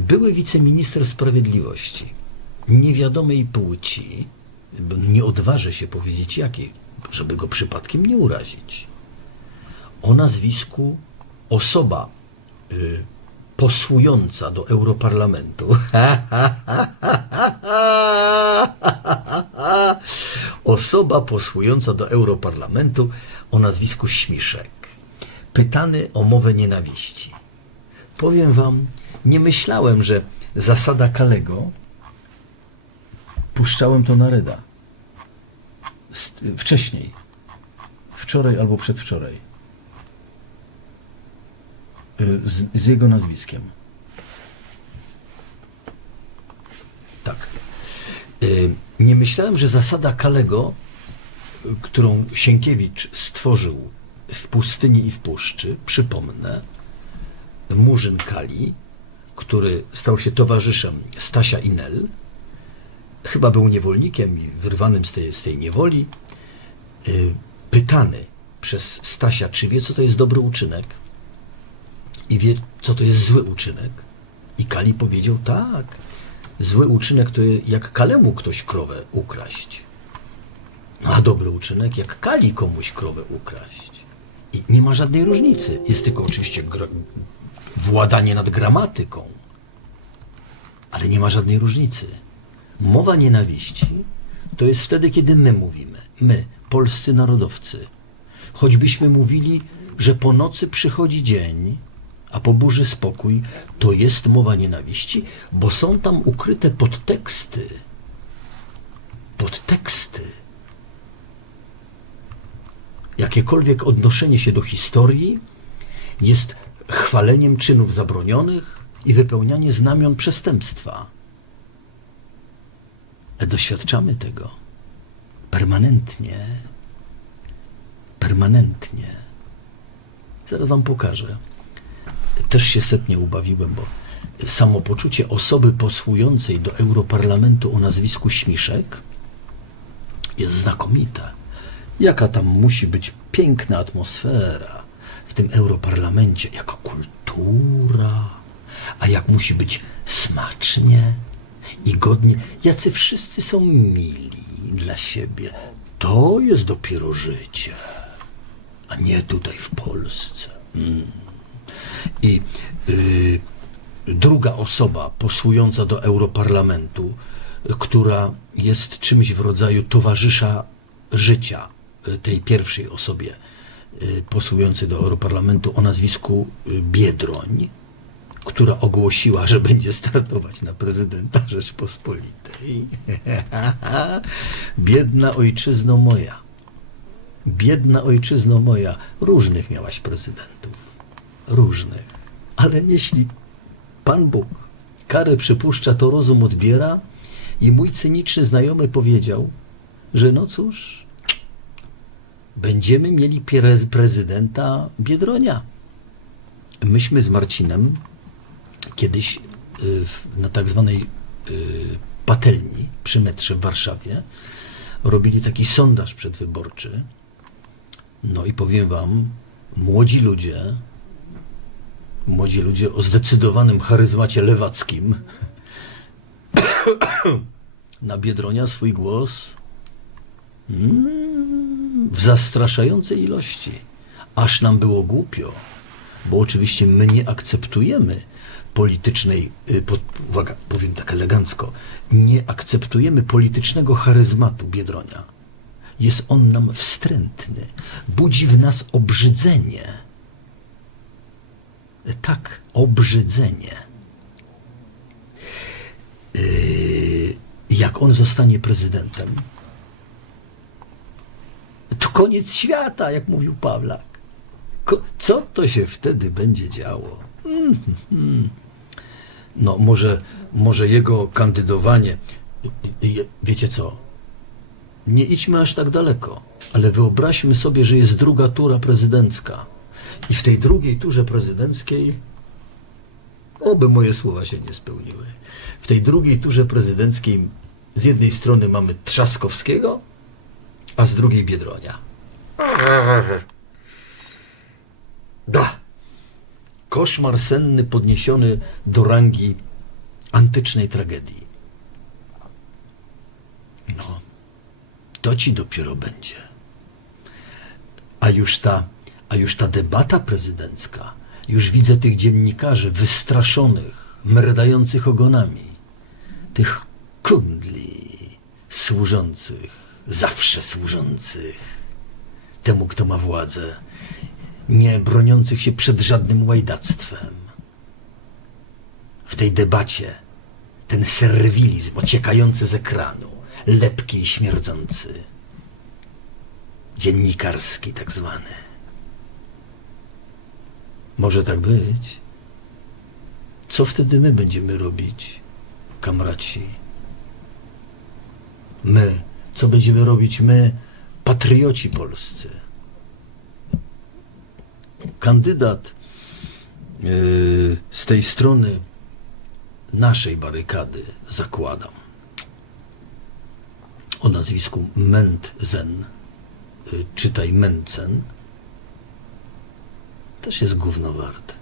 Były wiceminister sprawiedliwości, niewiadomej płci, nie odważę się powiedzieć jakiej, żeby go przypadkiem nie urazić. O nazwisku osoba y, posłująca do Europarlamentu. Osoba posłująca do Europarlamentu o nazwisku Śmiszek. Pytany o mowę nienawiści. Powiem wam, nie myślałem, że zasada Kalego. Puszczałem to na Reda. Wcześniej. Wczoraj albo przedwczoraj. Y, Z, z jego nazwiskiem. Tak. Y, Nie myślałem, że zasada Kalego, którą Sienkiewicz stworzył w pustyni i w puszczy, przypomnę, Murzyn Kali, który stał się towarzyszem Stasia Inel, chyba był niewolnikiem i wyrwanym z tej, z tej niewoli, y, pytany przez Stasia, czy wie, co to jest dobry uczynek i wie, co to jest zły uczynek. I Kali powiedział, tak, zły uczynek to jak Kalemu ktoś krowę ukraść. No a dobry uczynek, jak Kali komuś krowę ukraść. I nie ma żadnej różnicy. Jest tylko oczywiście władanie nad gramatyką, ale nie ma żadnej różnicy. Mowa nienawiści to jest wtedy, kiedy my mówimy, my, polscy narodowcy. Choćbyśmy mówili, że po nocy przychodzi dzień, a po burzy spokój, to jest mowa nienawiści, bo są tam ukryte podteksty. Podteksty. Jakiekolwiek odnoszenie się do historii jest chwaleniem czynów zabronionych i wypełnianie znamion przestępstwa. Doświadczamy tego permanentnie. Permanentnie. Zaraz wam pokażę. Też się setnie ubawiłem, bo samopoczucie osoby posłującej do Europarlamentu o nazwisku Śmiszek jest znakomite. Jaka tam musi być piękna atmosfera w tym Europarlamencie, jaka kultura, a jak musi być smacznie i godnie. Jacy wszyscy są mili dla siebie. To jest dopiero życie, a nie tutaj w Polsce. Mm. I y, druga osoba posłująca do Europarlamentu, która jest czymś w rodzaju towarzysza życia y, tej pierwszej osobie y, posłującej do Europarlamentu o nazwisku y, Biedroń, która ogłosiła, że będzie startować na prezydenta Rzeczpospolitej. Biedna ojczyzno moja. Biedna ojczyzno moja. Różnych miałaś prezydentów. Różnych. Ale jeśli Pan Bóg karę przypuszcza, to rozum odbiera i mój cyniczny znajomy powiedział, że no cóż, będziemy mieli pre- prezydenta Biedronia. Myśmy z Marcinem kiedyś y, na tak zwanej y, patelni przy metrze w Warszawie robili taki sondaż przedwyborczy. No i powiem wam, młodzi ludzie, młodzi ludzie o zdecydowanym charyzmacie lewackim na Biedronia swój głos mm, w zastraszającej ilości. Aż nam było głupio, bo oczywiście my nie akceptujemy politycznej, y, po, uwaga, powiem tak elegancko, nie akceptujemy politycznego charyzmatu Biedronia. Jest on nam wstrętny, budzi w nas obrzydzenie. Tak, obrzydzenie. Yy, jak on zostanie prezydentem, koniec świata, jak mówił Pawlak. Ko- co to się wtedy będzie działo? Mm. No, może, może jego kandydowanie. Wiecie co? Nie idźmy aż tak daleko, ale wyobraźmy sobie, że jest druga tura prezydencka. I w tej drugiej turze prezydenckiej, oby moje słowa się nie spełniły, w tej drugiej turze prezydenckiej z jednej strony mamy Trzaskowskiego, a z drugiej Biedronia. Da! Koszmar senny podniesiony do rangi antycznej tragedii. No, to ci dopiero będzie. A już ta, a już ta debata prezydencka, już widzę tych dziennikarzy wystraszonych, merdających ogonami, tych kundli służących, zawsze służących temu, kto ma władzę, nie broniących się przed żadnym łajdactwem. W tej debacie ten serwilizm ociekający z ekranu, lepki i śmierdzący, dziennikarski tak zwany. Może tak być. Co wtedy my będziemy robić, kamraci? My, co będziemy robić my, patrioci polscy? Kandydat yy, z tej strony naszej barykady, zakładam, o nazwisku Mentzen, y, czytaj Mencen, też jest gówno wart.